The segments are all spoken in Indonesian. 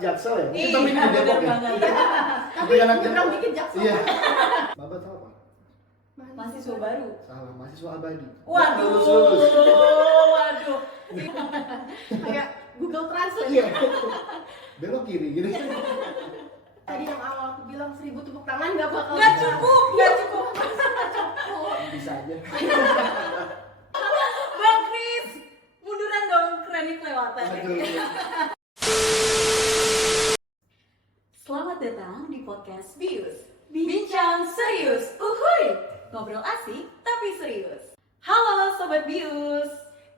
Jaksel ya? Iya, Tapi ini di Depok ya? banget. Tapi anak nyebrang dikit Jaksel. Iya. Babat apa? Mahasiswa baru. Salah, mahasiswa abadi. Waduh. Lulus. Waduh. Kayak Google Translate. Iya. Belok kiri gitu. Tadi yang awal aku bilang 1000 tepuk tangan nggak bakal. Nggak cukup, nggak cukup. Bisa aja. Bang Kris, munduran dong, kredit kelewatan. Aduh. Selamat datang di podcast Bius. Bincang serius, uhuy. Ngobrol asik tapi serius. Halo Sobat Bius.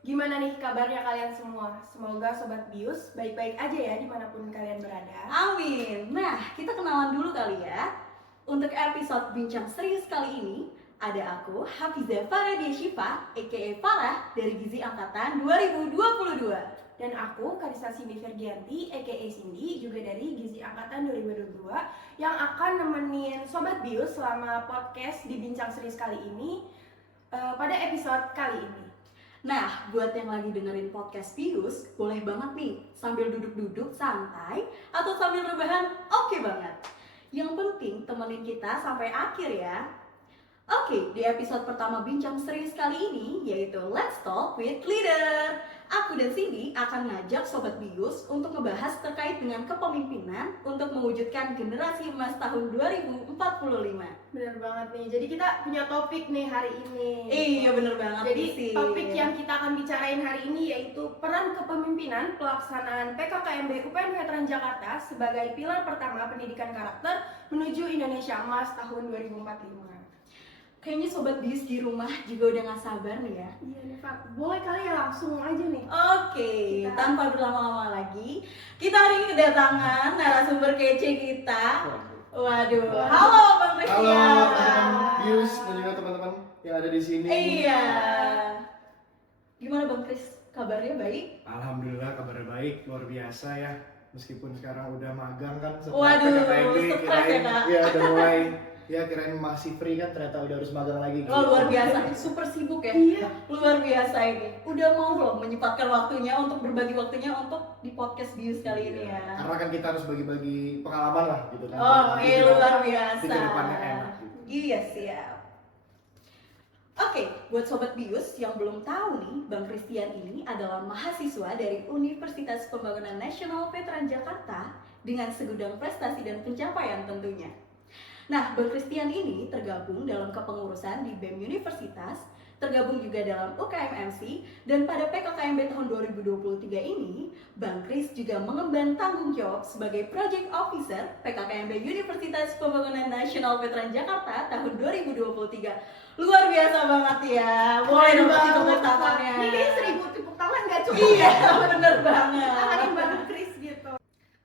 Gimana nih kabarnya kalian semua? Semoga Sobat Bius baik-baik aja ya dimanapun kalian berada. Amin. Nah, kita kenalan dulu kali ya. Untuk episode Bincang Serius kali ini, ada aku, Hafizah Faradia Syifa, a.k.a. Farah, dari Gizi Angkatan 2022. Dan aku, Karissa Cindy Fergianti, a.k.a. Cindy, juga dari Gizi Angkatan 2022, yang akan nemenin Sobat Bius selama podcast di Bincang Serius kali ini, pada episode kali ini. Nah, buat yang lagi dengerin podcast Bius, boleh banget nih sambil duduk-duduk santai atau sambil rebahan, oke banget. Yang penting temenin kita sampai akhir ya. Oke, di episode pertama Bincang Serius kali ini, yaitu Let's Talk with Leader. Aku dan Cindy akan ngajak Sobat Bius untuk ngebahas terkait dengan kepemimpinan untuk mewujudkan generasi emas tahun 2045. Bener banget nih, jadi kita punya topik nih hari ini. Iya bener banget. Jadi sih. topik yang kita akan bicarain hari ini yaitu peran kepemimpinan pelaksanaan PKKMB UPN Veteran Jakarta sebagai pilar pertama pendidikan karakter menuju Indonesia Emas tahun 2045. Kayaknya Sobat Bius di rumah juga udah gak sabar nih ya. Iya nih Pak, boleh kali ya langsung aja nih. Oke, tanpa berlama-lama lagi, kita hari ini kedatangan narasumber kece kita. Waduh, halo Bang Christian. Halo teman-teman Bius dan juga teman-teman yang ada di sini. Iya. Gimana Bang Chris? Kabarnya baik? Alhamdulillah kabarnya baik, luar biasa ya. Meskipun sekarang udah magang kan Waduh, PKKMB, stres ya, kirain Kak? ya udah mulai ya kirain masih free kan, ternyata udah harus magang lagi. Oh, luar biasa, super sibuk ya. Iya. Luar biasa ini. Udah mau loh menyempatkan waktunya untuk berbagi waktunya untuk di podcast Bius kali ini ya. Karena kan kita harus bagi-bagi pengalaman lah gitu kan. Oh, Jadi iya luar biasa. di kedepannya enak gitu. Iya siap. Oke, buat Sobat Bius yang belum tahu nih, Bang Christian ini adalah mahasiswa dari Universitas Pembangunan Nasional Veteran Jakarta dengan segudang prestasi dan pencapaian tentunya. Nah, Bang Christian ini tergabung dalam kepengurusan di BEM Universitas, tergabung juga dalam UKM MC, dan pada PKKMB tahun 2023 ini, Bang Chris juga mengemban tanggung jawab sebagai Project Officer PKKMB Universitas Pembangunan Nasional Veteran Jakarta tahun 2023. Luar biasa banget ya, boleh dong kasih tepuk tangannya. Ini kayaknya 1000 tepuk tangan nggak cukup. Iya, bener banget. Tanganin Bang Kris gitu.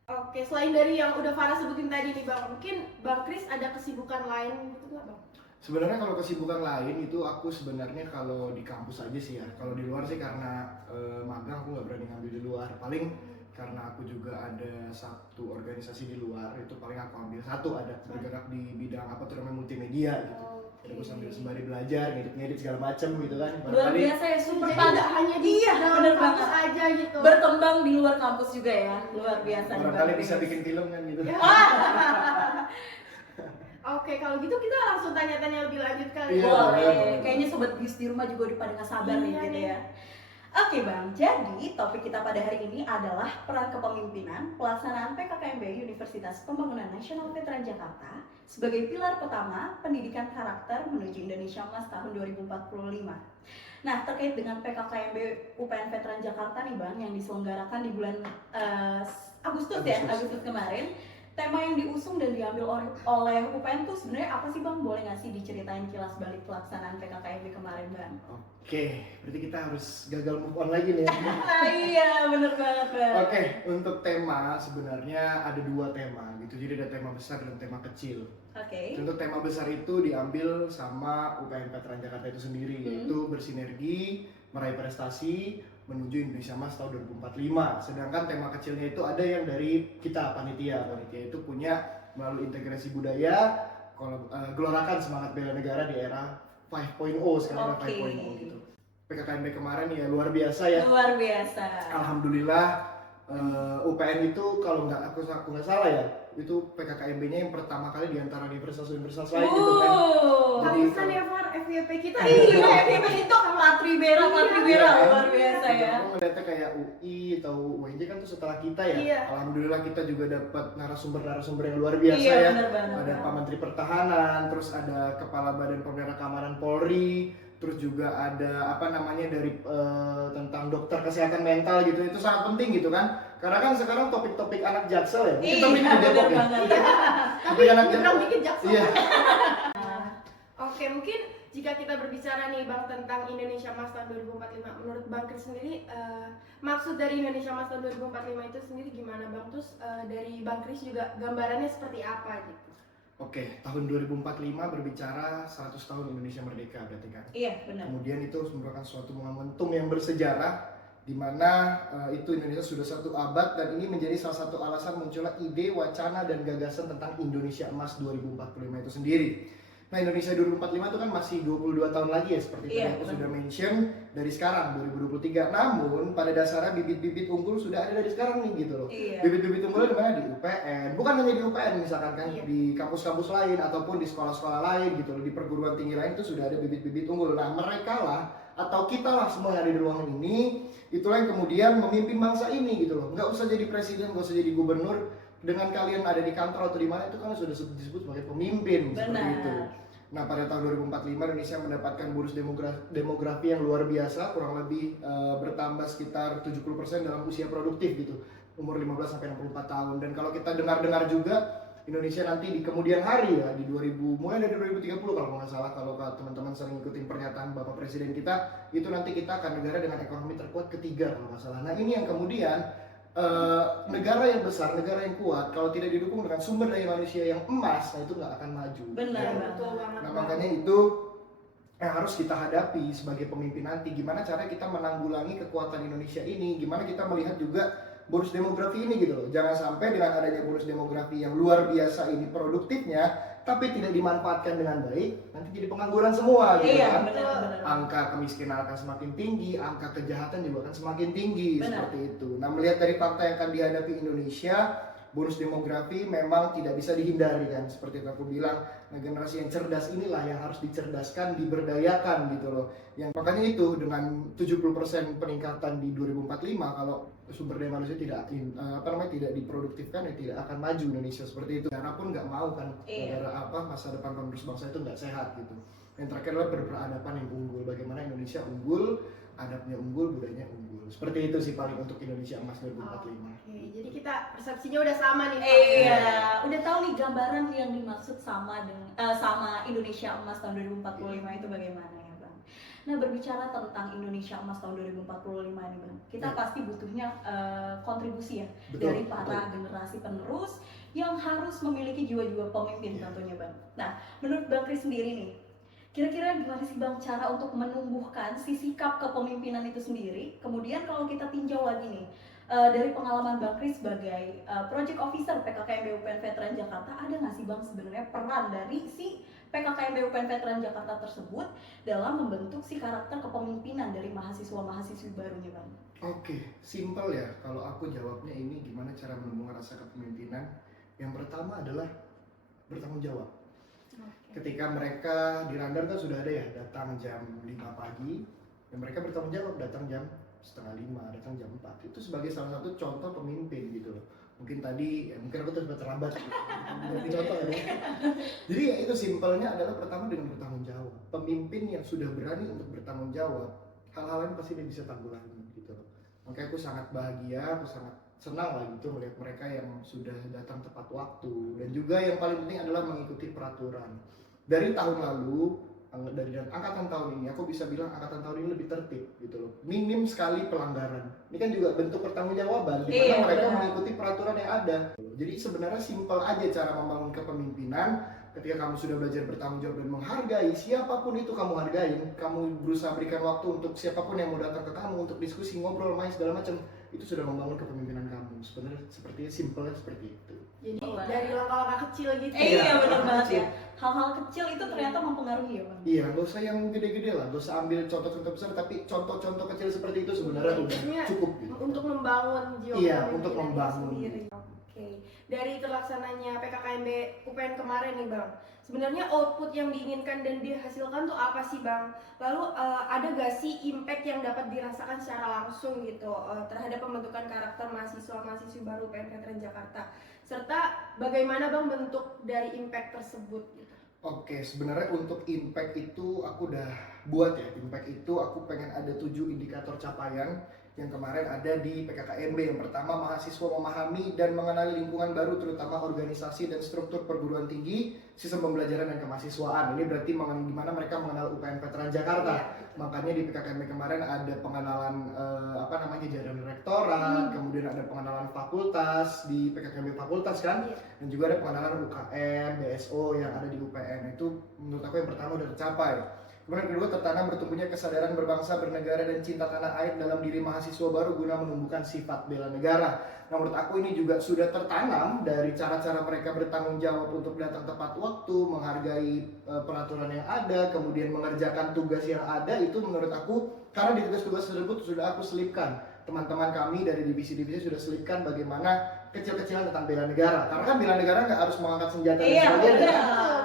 Oke, selain dari yang udah Farah sebutin tadi nih Bang, mungkin Bang Kris ada kesibukan lain gitu nggak Bang? Sebenarnya kalau kesibukan lain itu aku sebenarnya kalau di kampus aja sih ya. Kalau di luar sih karena magang aku nggak berani ngambil di luar. Paling karena aku juga ada satu organisasi di luar, itu paling aku ambil satu, ada bergerak di bidang apa tuh namanya multimedia gitu. Jadi aku sambil sembari belajar, ngedit segala macem gitu kan. Luar biasa ya, super Jadi padat. nggak hanya di Iya, dalam bener kampus banget. aja gitu. Berkembang di luar kampus juga ya, luar biasa. nih, Barangkali Bang bisa Chris. bikin film kan gitu. Ya. Oke, kalau gitu kita langsung tanya-tanya lebih lanjut kali. Iya, Boleh. boleh. Kayaknya Sobat Bius di rumah juga udah pada gak sabar nih Iya gitu nih. ya. Oke Bang, jadi topik kita pada hari ini adalah peran kepemimpinan pelaksanaan PKKMB Universitas Pembangunan Nasional Veteran Jakarta sebagai pilar pertama pendidikan karakter menuju Indonesia Emas tahun 2045. Nah, terkait dengan PKKMB UPN Veteran Jakarta nih Bang, yang diselenggarakan di bulan Agustus Agustus kemarin. Tema yang diusung dan diambil oleh UPN tuh sebenarnya apa sih Bang? Boleh nggak sih diceritain kilas balik pelaksanaan PKKMB kemarin Bang? Oke, berarti kita harus gagal move on lagi nih ya. Iya, bener banget Bang. Oke, untuk tema sebenarnya ada dua tema gitu. Jadi ada tema besar dan tema kecil. Oke. Untuk tema besar itu diambil sama UKM Veteran Jakarta itu sendiri, yaitu bersinergi, meraih prestasi, menuju Indonesia Emas tahun 2045. Sedangkan tema kecilnya itu ada yang dari kita panitia itu punya melalui integrasi budaya, gelorakan semangat bela negara di era 5.0, sekarang ada 5.0 gitu. PKKMB kemarin ya luar biasa ya. Luar biasa. Alhamdulillah UPN itu kalau nggak aku nggak salah ya, itu PKKMB-nya yang pertama kali di antara universitas-universitas lain gitu kan. Jadi Pantesan ya Far, FYP kita Iya, FIP itu Patri Bera Iya. luar biasa ya. Aku ngeliatnya kayak UI atau UNJ kan tuh setelah kita ya. Iya. Alhamdulillah kita juga dapat narasumber-narasumber yang luar biasa Iya, ya. benar banget. Ada Pak Menteri Pertahanan, terus ada Kepala Badan Pemberdayaan Keamanan Polri, terus juga ada apa namanya dari tentang dokter kesehatan mental gitu. Itu sangat penting gitu kan. Karena kan sekarang topik-topik anak Jaksel ya. Mungkin topik Iya, di Depok benar ya. banget. tapi Tapi anak nyebrang dikit Jaksel. Iya. Oke, mungkin jika kita berbicara nih Bang tentang Indonesia Emas tahun 2045, menurut Bang Kris sendiri maksud dari Indonesia Emas tahun 2045 itu sendiri gimana Bang? Terus dari Bang Kris juga gambarannya seperti apa gitu? Oke, tahun 2045 berbicara 100 tahun Indonesia merdeka berarti kan. Iya, benar. Kemudian itu merupakan suatu momentum yang bersejarah di mana itu Indonesia sudah 1 abad dan ini menjadi salah satu alasan munculnya ide, wacana dan gagasan tentang Indonesia Emas 2045 itu sendiri. Nah, Indonesia 2045 itu kan masih 22 tahun lagi ya seperti Iya, tadi aku benar. sudah mention dari sekarang 2023. Namun pada dasarnya bibit-bibit unggul sudah ada dari sekarang nih gitu loh. Iya. Bibit-bibit unggul di mana? Di UPN. Bukan hanya di UPN misalkan kan, Iya. di kampus-kampus lain ataupun di sekolah-sekolah lain gitu loh, di perguruan tinggi lain itu sudah ada bibit-bibit unggul. Nah, mereka lah atau kita lah semua yang ada di ruangan ini itulah yang kemudian memimpin bangsa ini gitu loh. Nggak usah jadi presiden, nggak usah jadi gubernur, dengan kalian ada di kantor atau di mana itu kan sudah disebut sebagai pemimpin seperti Benar. itu. Nah, pada tahun 2045 Indonesia mendapatkan bonus demografi yang luar biasa, kurang lebih bertambah sekitar 70% dalam usia produktif gitu, umur 15 sampai 64 tahun. Dan kalau kita dengar-dengar juga Indonesia nanti di kemudian hari ya di 2000 mulai dari 2030 kalau nggak salah, kalau teman-teman sering ikutin pernyataan Bapak Presiden kita, itu nanti kita akan negara dengan ekonomi terkuat ketiga kalau nggak salah. Nah, ini yang kemudian negara yang besar, negara yang kuat, kalau tidak didukung dengan sumber daya manusia yang emas, nah itu nggak akan maju. Benar Ya. banget. Betul banget. Nah, Bang. makanya itu yang harus kita hadapi sebagai pemimpin nanti. Gimana cara kita menanggulangi kekuatan Indonesia ini? Gimana kita melihat juga bonus demografi ini gitu loh. Jangan sampai dengan adanya bonus demografi yang luar biasa ini produktifnya, tapi tidak dimanfaatkan dengan baik, nanti jadi pengangguran semua gitu Iya, kan. benar. Angka kemiskinan akan semakin tinggi, angka kejahatan juga akan semakin tinggi. Benar. Seperti itu. Nah, melihat dari fakta yang akan dihadapi Indonesia, bonus demografi memang tidak bisa dihindari kan, seperti yang aku bilang. Nah, generasi yang cerdas inilah yang harus dicerdaskan, diberdayakan gitu loh. Yang makanya itu dengan 70% peningkatan di 2045, kalau sumber daya manusia tidak tidak diproduktifkan, ya tidak akan maju Indonesia seperti itu. Karena pun nggak mau kan Iya. negara masa depan penerus bangsa itu nggak sehat gitu. Yang terakhir adalah berperadaban yang unggul. Bagaimana Indonesia unggul, adabnya unggul, budayanya unggul. Seperti itu sih paling untuk Indonesia Emas 2045. Oke, jadi kita persepsinya udah sama nih. Bang. Iya, udah tahu nih gambaran yang dimaksud sama dengan sama Indonesia Emas tahun 2045 itu bagaimana ya, Bang? Nah, berbicara tentang Indonesia Emas tahun 2045 nih, Bang. Kita Ya. pasti butuhnya kontribusi ya Betul, dari para generasi penerus yang harus memiliki jiwa-jiwa pemimpin Ya. tentunya, Bang. Nah, menurut Bang Kris sendiri nih, kira-kira gimana sih Bang cara untuk menumbuhkan si sikap kepemimpinan itu sendiri? Kemudian kalau kita tinjau lagi nih, dari pengalaman Bang Kris sebagai Project Officer PKKMB UPN Veteran Jakarta, ada nggak sih Bang sebenarnya peran dari si PKKMB UPN Veteran Jakarta tersebut dalam membentuk si karakter kepemimpinan dari mahasiswa-mahasiswi barunya, Bang? Oke, simpel ya. Kalau aku jawabnya ini gimana cara menumbuhkan rasa kepemimpinan? Yang pertama adalah bertanggung jawab. Ketika mereka di Randar kan sudah ada ya, datang jam 5 pagi dan mereka bertanggung jawab, datang jam setengah 5, datang jam 4. Itu sebagai salah satu contoh pemimpin gitu loh. Mungkin tadi, ya mungkin aku terlambat gitu. Berarti contoh ya. Jadi ya itu simpelnya adalah pertama dengan bertanggung jawab. Pemimpin yang sudah berani untuk bertanggung jawab, hal-hal lain pasti dia bisa tanggulangi gitu loh. Makanya aku sangat bahagia, aku sangat senang lah gitu melihat mereka yang sudah datang tepat waktu. Dan juga yang paling penting adalah mengikuti peraturan. Dari tahun lalu, dari angkatan tahun ini, aku bisa bilang angkatan tahun ini lebih tertib gitu loh. Minim sekali pelanggaran. Ini kan juga bentuk pertanggungjawaban di mana Iya, mereka benar. mengikuti peraturan yang ada. Jadi sebenarnya simpel aja cara membangun kepemimpinan. Ketika kamu sudah belajar bertanggung jawab dan menghargai siapapun itu kamu hargain, kamu berusaha berikan waktu untuk siapapun yang mau datang ke kamu untuk diskusi, ngobrol, main segala macam, itu sudah membangun kepemimpinan kamu. Sebenarnya sepertinya simpelnya seperti itu. Jadi Wah. dari langkah-langkah kecil gitu. Iya, Iya, benar banget kecil. ya. Hal-hal kecil itu ternyata mempengaruhi ya, Bang. Iya, gak usah yang gede-gede lah, gak usah ambil contoh-contoh besar, tapi contoh-contoh kecil seperti itu sebenarnya udah Maksudnya, cukup gitu. Untuk membangun jiwa Iya, untuk kepemimpinan membangun. sendiri. Oke, dari terlaksananya PKKMB UPN kemarin nih Bang, sebenarnya output yang diinginkan dan dihasilkan tuh apa sih Bang? Lalu ada gak sih impact yang dapat dirasakan secara langsung gitu terhadap pembentukan karakter mahasiswa-mahasiswi baru UPN Veteran Jakarta? Serta bagaimana Bang bentuk dari impact tersebut gitu? Oke, sebenarnya untuk impact itu aku udah buat ya. Impact itu aku pengen ada 7 indikator capaian yang kemarin ada di PKKMB. Yang pertama, mahasiswa memahami dan mengenali lingkungan baru, terutama organisasi dan struktur perguruan tinggi, sistem pembelajaran dan kemahasiswaan. Ini berarti gimana mereka mengenal UPN Veteran Jakarta. Makanya di PKKMB kemarin ada pengenalan jajaran rektorat, kemudian ada pengenalan fakultas di PKKMB fakultas kan, dan juga ada pengenalan UKM, BSO yang ada di UPN. Itu menurut aku yang pertama udah tercapai. Kemudian kedua, tertanam bertumbuhnya kesadaran berbangsa, bernegara, dan cinta tanah air dalam diri mahasiswa baru guna menumbuhkan sifat bela negara. Nah, menurut aku ini juga sudah tertanam dari cara-cara mereka bertanggung jawab untuk datang tepat waktu, menghargai peraturan yang ada, kemudian mengerjakan tugas yang ada. Itu menurut aku, karena di tugas-tugas tersebut sudah aku selipkan. Teman-teman kami dari divisi-divisi sudah selipkan bagaimana kecil-kecilan tentang bela negara. Karena kan bela negara nggak harus mengangkat senjata dan sebagainya,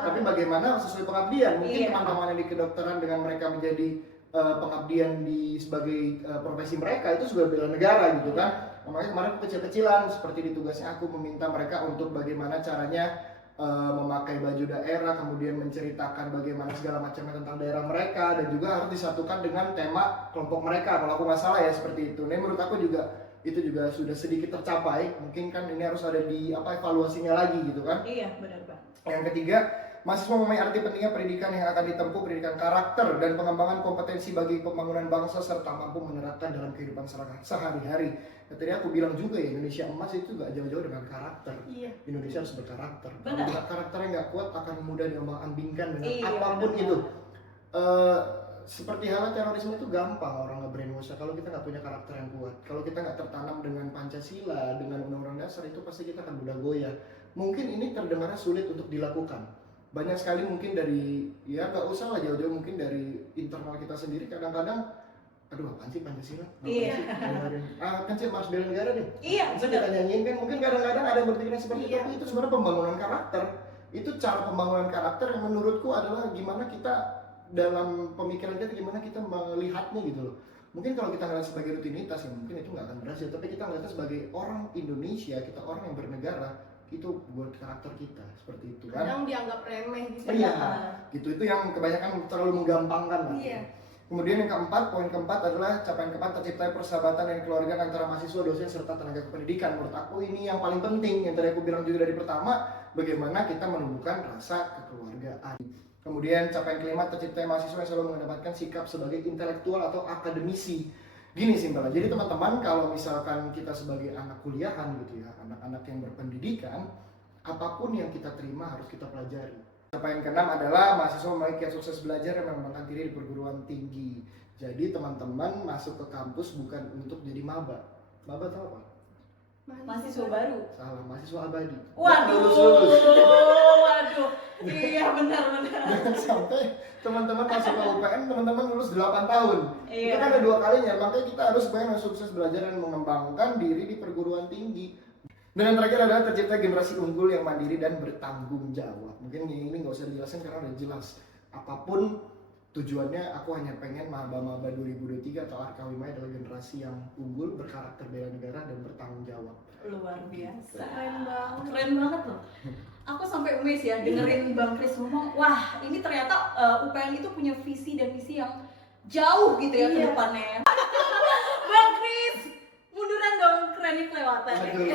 tapi bagaimana sesuai pengabdian. Mungkin teman-teman yang di kedokteran dengan mereka menjadi pengabdian di sebagai profesi mereka itu juga bela negara gitu kan. Makanya kemarin kecil-kecilan seperti di tugasnya aku meminta mereka untuk bagaimana caranya memakai baju daerah, kemudian menceritakan bagaimana segala macamnya tentang daerah mereka, dan juga harus disatukan dengan tema kelompok mereka kalau aku nggak salah ya, seperti itu. Nah, menurut aku juga itu juga sudah sedikit tercapai. Mungkin kan ini harus ada di evaluasinya lagi gitu kan. Iya, benar Bang. Yang ketiga, mahasiswa memahami arti pentingnya pendidikan yang akan ditempuh, pendidikan karakter dan pengembangan kompetensi bagi pembangunan bangsa serta mampu menerapkan dalam kehidupan sehari-hari. Nah, tadi aku bilang juga ya, Indonesia emas itu gak jauh-jauh dengan karakter. Indonesia harus berkarakter. Kalau karakternya nggak kuat akan mudah diombang-ambingkan dengan apapun itu. Seperti halnya terorisme itu gampang orang nge-brainwash kalau kita nggak punya karakter yang kuat. Kalau kita nggak tertanam dengan Pancasila, dengan undang-undang dasar, itu pasti kita akan mudah goyah. Mungkin ini terdengarnya sulit untuk dilakukan. Banyak sekali mungkin dari, ya nggak usah lah jauh-jauh, mungkin dari internal kita sendiri kadang-kadang, aduh apaan sih Pancasila? Kan sih Mars bela negara deh. Bisa kita nyanyiin kan, mungkin kadang-kadang ada yang berpikiran seperti itu, tapi itu sebenarnya pembangunan karakter. Itu cara pembangunan karakter yang menurutku adalah gimana kita dalam pemikiran kita, gimana kita melihatnya gitu loh. Mungkin kalau kita ngeliat sebagai rutinitas ya mungkin itu nggak akan berhasil, tapi kita ngeliatnya sebagai orang Indonesia, kita orang yang bernegara, itu buat karakter kita seperti itu kan. Kadang dianggap remeh gitu. Iya, gitu, itu yang kebanyakan terlalu menggampangkan lah. Kemudian yang keempat, poin keempat adalah capaian keempat, terciptanya persahabatan dan keluarga antara mahasiswa, dosen, serta tenaga kependidikan. Menurut aku ini yang paling penting, yang tadi aku bilang juga dari pertama, bagaimana kita menumbuhkan rasa kekeluargaan. Kemudian capaian kelima, terciptanya mahasiswa yang selalu mendapatkan sikap sebagai intelektual atau akademisi. Gini simpelnya, jadi teman-teman kalau misalkan kita sebagai anak kuliahan gitu ya, anak-anak yang berpendidikan, apapun yang kita terima harus kita pelajari. Capaian keenam adalah mahasiswa memiliki sukses belajar yang mengembangkan diri di perguruan tinggi. Jadi teman-teman masuk ke kampus bukan untuk jadi maba. Maba tahu apa? Mahasiswa baru. Salah, mahasiswa abadi. Waduh. Iya benar-benar. Jangan sampai teman-teman masuk ke UPN, teman-teman lulus 8 tahun. Iya. Itu kan ada 2 kalinya, makanya kita harus pengen sukses belajar dan mengembangkan diri di perguruan tinggi. Dan yang terakhir adalah tercipta generasi unggul yang mandiri dan bertanggung jawab. Mungkin ini nggak usah dijelasin karena udah jelas. Apapun tujuannya, aku hanya pengen maba-maba 2023 atau Arkawimaya adalah generasi yang unggul, berkarakter bela negara dan bertanggung jawab. Luar biasa. Keren banget loh. Aku sampai amazed ya dengerin Bang Kris ngomong, wah ini ternyata UPN itu punya visi dan misi yang jauh gitu ya ke depannya. Bang Kris, munduran dong, kerennya kelewatan. Aduh,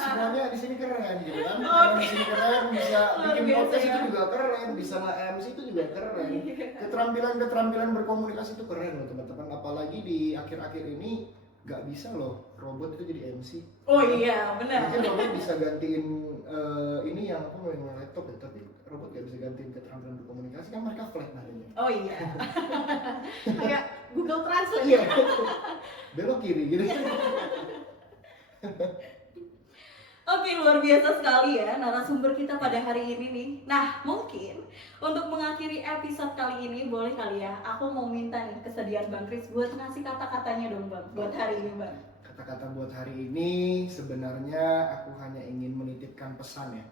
semuanya di sini keren gitu kan. Di sini keren, bisa bikin podcast itu juga keren, bisa nge-MC itu juga keren. Keterampilan berkomunikasi itu keren loh teman-teman. Apalagi di akhir-akhir ini nggak bisa loh robot itu jadi MC. Oh iya benar. Mungkin robot bisa gantiin ini yang apa main laptop ya, tapi robot nggak bisa gantiin keterampilan berkomunikasi kan, mereka flat nadanya. Oh iya. Kayak Google Translate. Iya. Belok kiri gitu. Oke, luar biasa sekali ya narasumber kita pada hari ini nih. Nah, mungkin untuk mengakhiri episode kali ini, boleh kali ya, aku mau minta nih kesediaan Bang Kris buat ngasih kata-katanya dong Bang, buat hari ini Bang. Kata-kata buat hari ini sebenarnya aku hanya ingin menitipkan pesan ya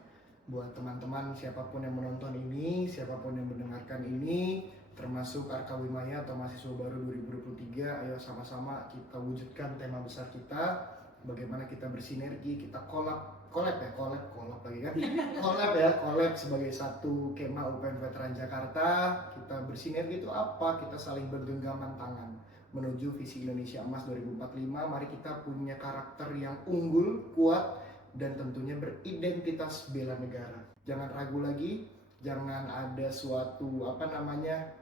buat teman-teman siapapun yang menonton ini, siapapun yang mendengarkan ini, termasuk Arkawimaya atau mahasiswa baru 2023. Ayo sama-sama kita wujudkan tema besar kita, bagaimana kita bersinergi, kita collab sebagai satu kema UPN Veteran Jakarta. Kita bersinergi itu apa? Kita saling bergenggaman tangan menuju visi Indonesia Emas 2045. Mari kita punya karakter yang unggul, kuat, dan tentunya beridentitas bela negara. Jangan ragu lagi, jangan ada suatu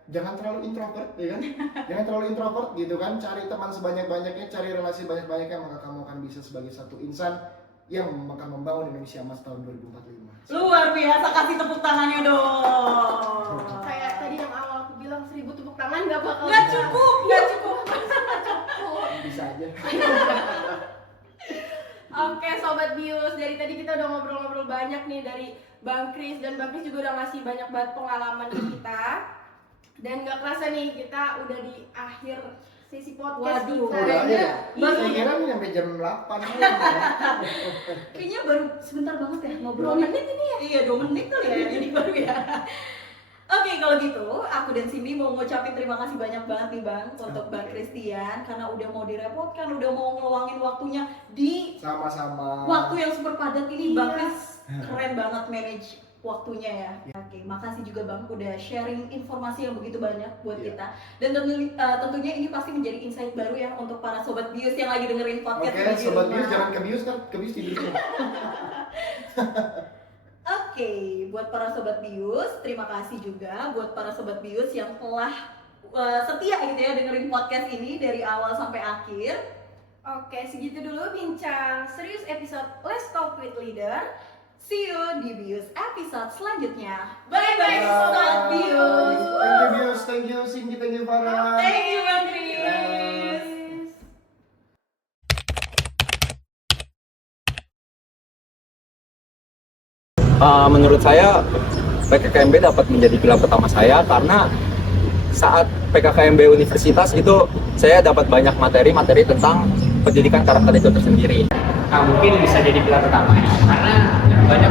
jangan terlalu introvert ya kan? Jangan terlalu introvert gitu kan. Cari teman sebanyak-banyaknya, cari relasi banyak-banyaknya, maka kamu akan bisa sebagai satu insan yang akan membangun Indonesia Emas tahun 2045. Luar biasa, kasih tepuk tangannya dong. Kayak tadi yang awal aku bilang 1000 tepuk tangan nggak bakal. Nggak cukup. Bisa aja. Oke Sobat Bius, dari tadi kita udah ngobrol-ngobrol banyak nih dari Bang Kris, dan Bang Kris juga udah ngasih banyak banget pengalaman ke kita. Dan gak kerasa nih kita udah di akhir sesi podcast. Waduh, kita. kayaknya Saya kira sampai jam 8. Kayaknya baru sebentar banget ya ngobrol. 2 menit ini ya? Iya, 2 menit kali ya ini baru ya. Oke, kalau gitu aku dan Cindy mau ngucapin terima kasih banyak banget nih Bang untuk Bang Christian karena udah mau direpotkan, udah mau ngeluangin waktunya di Sama-sama. waktu yang super padat ini. Bang Iya. Chris keren banget manage waktunya ya. Oke, makasih juga Bang udah sharing informasi yang begitu banyak buat Iya. kita. Dan tentunya ini pasti menjadi insight baru ya untuk para sobat bius yang lagi dengerin podcast Oke, di sobat rumah. bius jangan kebius kan, kebius tidur. Oke, buat para sobat bius, terima kasih juga buat para sobat bius yang telah setia gitu ya dengerin podcast ini dari awal sampai akhir. Oke, segitu dulu bincang serius episode Let's Talk with Leader. See you di bius episode selanjutnya. Bye bye sobat Thank you bius. bius, thank you Cindy, thank you Farah. Thank you Bang Chris. Menurut saya PKKMB dapat menjadi pilihan pertama saya karena saat PKKMB universitas itu saya dapat banyak materi tentang pendidikan karakter itu tersendiri. Mungkin bisa jadi pilihan pertama ya, karena banyak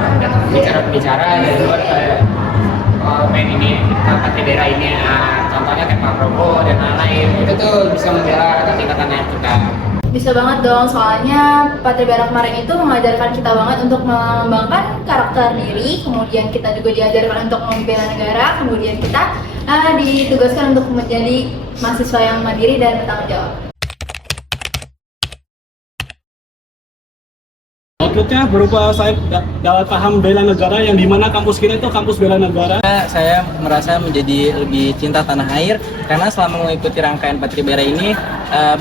pembicara-pembicara dari luar kayak main ini angkat bendera ini, contohnya kayak Pak Prabowo dan lain-lain, itu tuh bisa membela tingkatan kita. Bisa banget dong, soalnya Patribara kemarin itu mengajarkan kita banget untuk mengembangkan karakter diri, kemudian kita juga diajarkan untuk membela negara, kemudian kita ditugaskan untuk menjadi mahasiswa yang mandiri dan bertanggung jawab. Outputnya berupa saya dapat paham bela negara, yang dimana kampus kita itu kampus bela negara. Saya merasa menjadi lebih cinta tanah air karena selama mengikuti rangkaian Patribara ini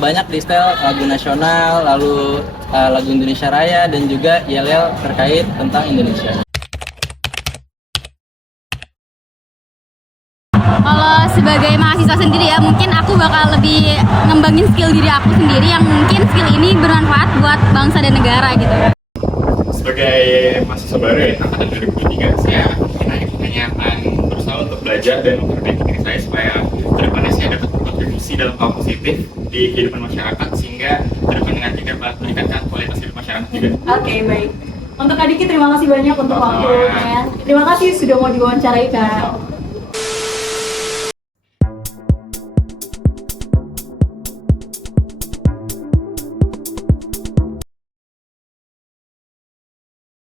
banyak di setel lagu nasional, lalu lagu Indonesia Raya dan juga yel-yel terkait tentang Indonesia. Kalau sebagai mahasiswa sendiri ya, mungkin aku bakal lebih ngembangin skill diri aku sendiri yang mungkin skill ini bermanfaat buat bangsa dan negara gitu. Sebagai mahasiswa baru ya, angkatan 2023, saya hanya akan berusaha untuk belajar dan memperbaiki diri saya supaya kedepannya saya dapat berkontribusi dalam hal positif di kehidupan masyarakat, sehingga kedepannya nanti dapat meningkatkan kualitas hidup masyarakat juga. Oke, baik. Untuk Kak Diki terima kasih banyak untuk waktunya. Terima kasih sudah mau diwawancarai Kak.